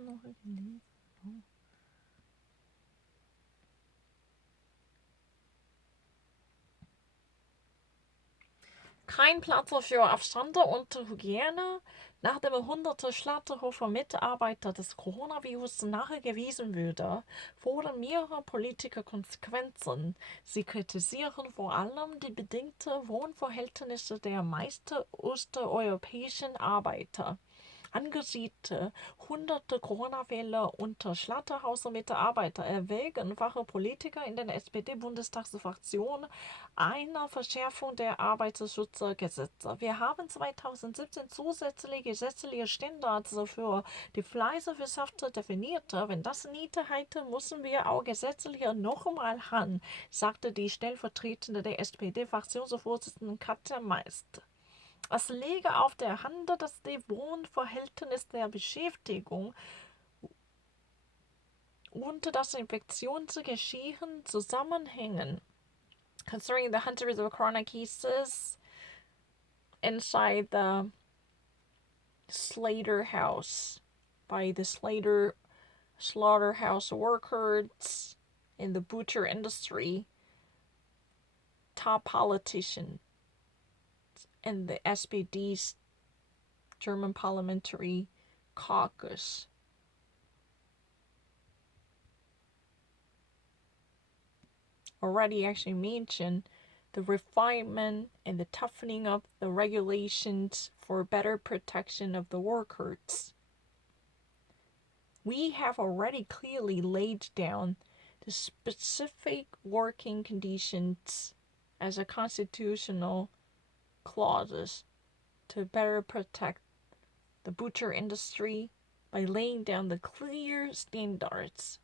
noch gelesen? Oh. Kein Platz für Abstand und Hygiene. Nachdem hunderte Schlachterhofer Mitarbeiter des Coronavirus nachgewiesen wurde, wurden mehrere Politiker Konsequenzen. Sie kritisieren vor allem die bedingten Wohnverhältnisse der meisten osteuropäischen Arbeiter. Angesichts hunderte Corona-Fälle unter Schlachterhausmitarbeiter erwägen wache Politiker in der SPD-Bundestagsfraktion eine Verschärfung der Arbeitsschutzgesetze. Wir haben 2017 zusätzliche gesetzliche Standards für die Fleischwirtschaft definiert. Wenn das nicht reicht, müssen wir auch gesetzlich nochmal ran, sagte die stellvertretende der SPD-Fraktionsvorsitzende Katja Meist. Es liege auf der Hand, dass die Wohnverhältnisse der Beschäftigung und das Infektionsgeschehen zusammenhängen. Considering the hundreds of corona cases inside the Slater house by the slaughterhouse workers in the butcher industry, top politicians and the SPD's German parliamentary caucus already actually mentioned the refinement and the toughening of the regulations for better protection of the workers. We have already clearly laid down the specific working conditions as a constitutional clauses to better protect the butcher industry by laying down the clear standards.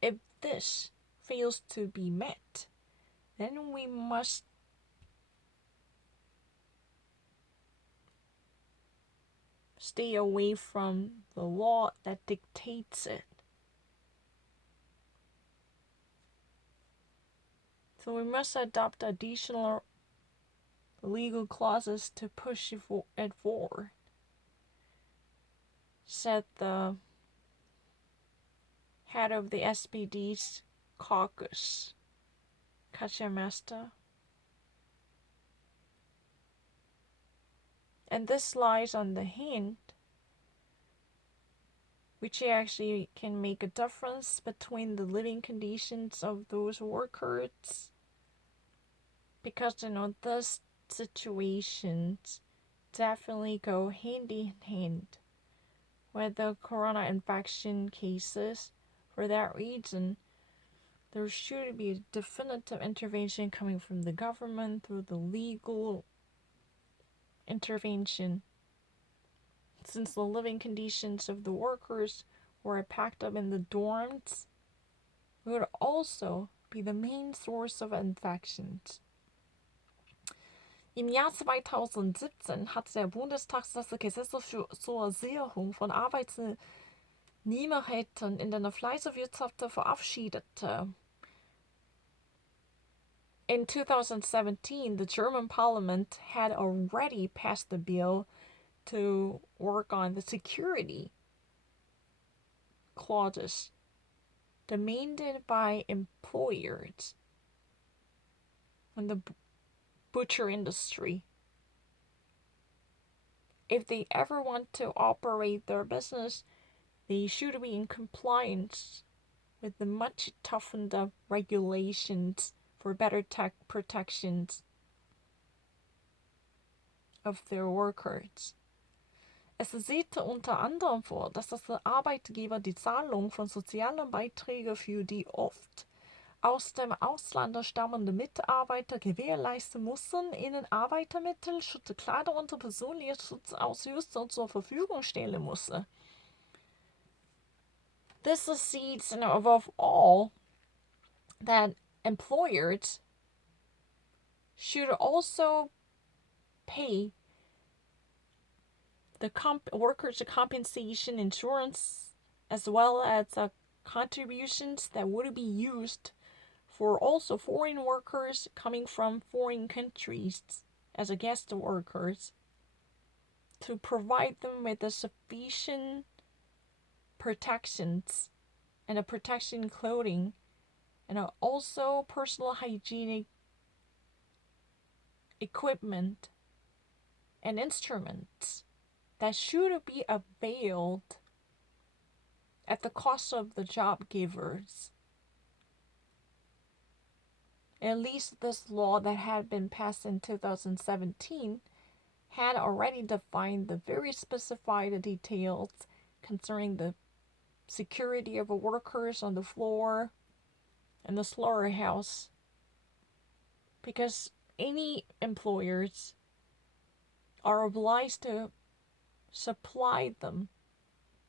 If this fails to be met, then we must stay away from the law that dictates it. So we must adopt additional legal clauses to push it forward, said the head of the SPD's caucus, Katja Mesta. And this lies on the hint, which actually can make a difference between the living conditions of those workers. Because, this situations definitely go hand in hand with the corona infection cases. For that reason, there should be a definitive intervention coming from the government through the legal intervention, since the living conditions of the workers were packed up in the dorms would also be the main source of infections. Im Jahr 2017 hat der Bundestag das Gesetz zur Sicherung von Arbeitnehmerrechten in der Fleischwirtschaft verabschiedet. In 2017, the German parliament had already passed the bill to work on the security clauses demanded by employers in the butcher industry. If they ever want to operate their business, they should be in compliance with the much toughened up regulations for better tech protections of their workers. Es sieht unter anderem vor, dass das Arbeitgeber die Zahlung von sozialen Beiträgen für die oft aus dem Ausland stammende Mitarbeiter gewährleisten müssen, ihnen Arbeitsmittel, Schutzkleider und persönliche Schutzausrüstung zur Verfügung stellen müssen. This sees, above all, that employers should also pay the workers' compensation insurance, as well as contributions that would be used for also foreign workers coming from foreign countries as guest workers, to provide them with a sufficient protections and a protection clothing and also personal hygienic equipment and instruments that should be availed at the cost of the job givers. At least this law that had been passed in 2017 had already defined the very specified details concerning the security of workers on the floor and the slaughterhouse, because any employers are obliged to supply them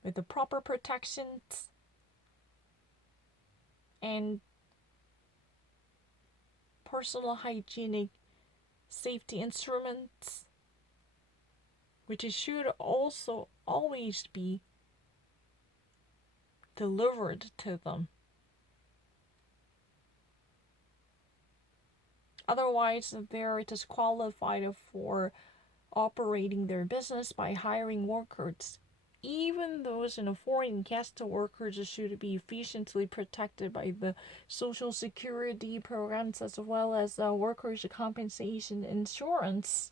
with the proper protections and personal hygienic safety instruments, which should also always be delivered to them. Otherwise, they're disqualified for operating their business by hiring workers. Even those in a foreign guest workers should be efficiently protected by the social security programs as well as workers' compensation insurance.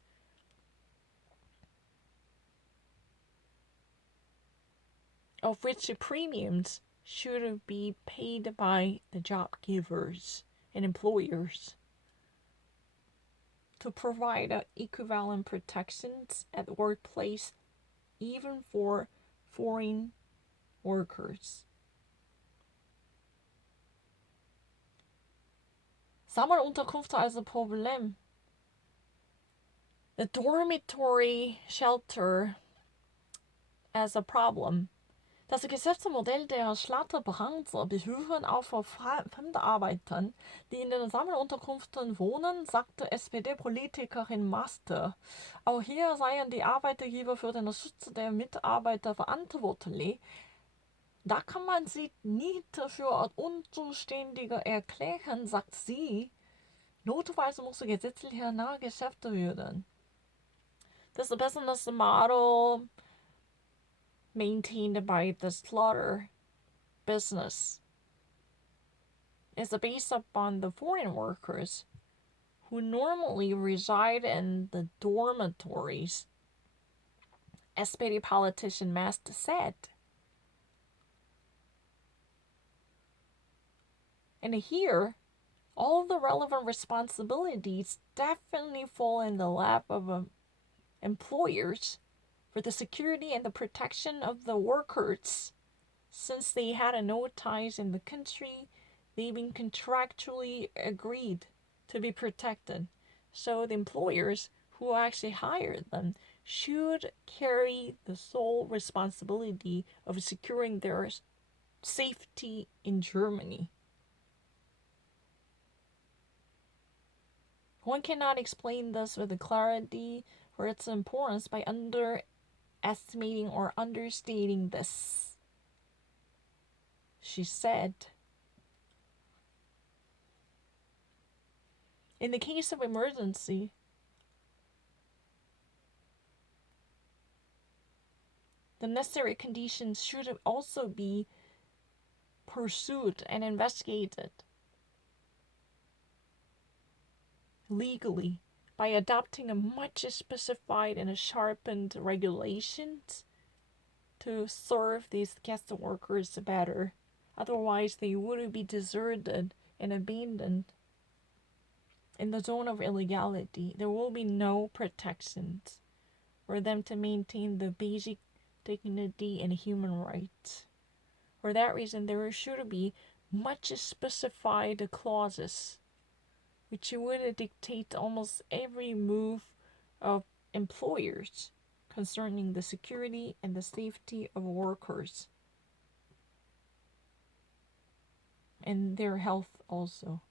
Of which premiums should be paid by the job givers and employers to provide equivalent protections at the workplace, even for foreign workers. Sammelunterkunft als ein Problem. The dormitory shelter as a problem. Das Geschäftsmodell der Schlachterbrandser beruhen auf Fremdarbeitern, die in den Sammelunterkünften wohnen, sagte SPD-Politikerin Master. Auch hier seien die Arbeitgeber für den Schutz der Mitarbeiter verantwortlich. Da kann man sie nicht für Unzuständige erklären, sagt sie. Notfalls muss gesetzlich nachgeschärft werden. This business model maintained by the slaughter business is based upon the foreign workers who normally reside in the dormitories, SPD politician Mast said. And here, all the relevant responsibilities definitely fall in the lap of employers for the security and the protection of the workers. Since they had no ties in the country, they've been contractually agreed to be protected. So the employers who actually hired them should carry the sole responsibility of securing their safety in Germany. One cannot explain this with clarity for its importance by underestimating or understating this, she said. In the case of emergency, the necessary conditions should also be pursued and investigated legally by adopting a much specified and sharpened regulations to serve these guest workers better. Otherwise, they would be deserted and abandoned in the zone of illegality. There will be no protections for them to maintain the basic dignity and human rights. For that reason, there should be much specified clauses which would dictate almost every move of employers concerning the security and the safety of workers and their health also.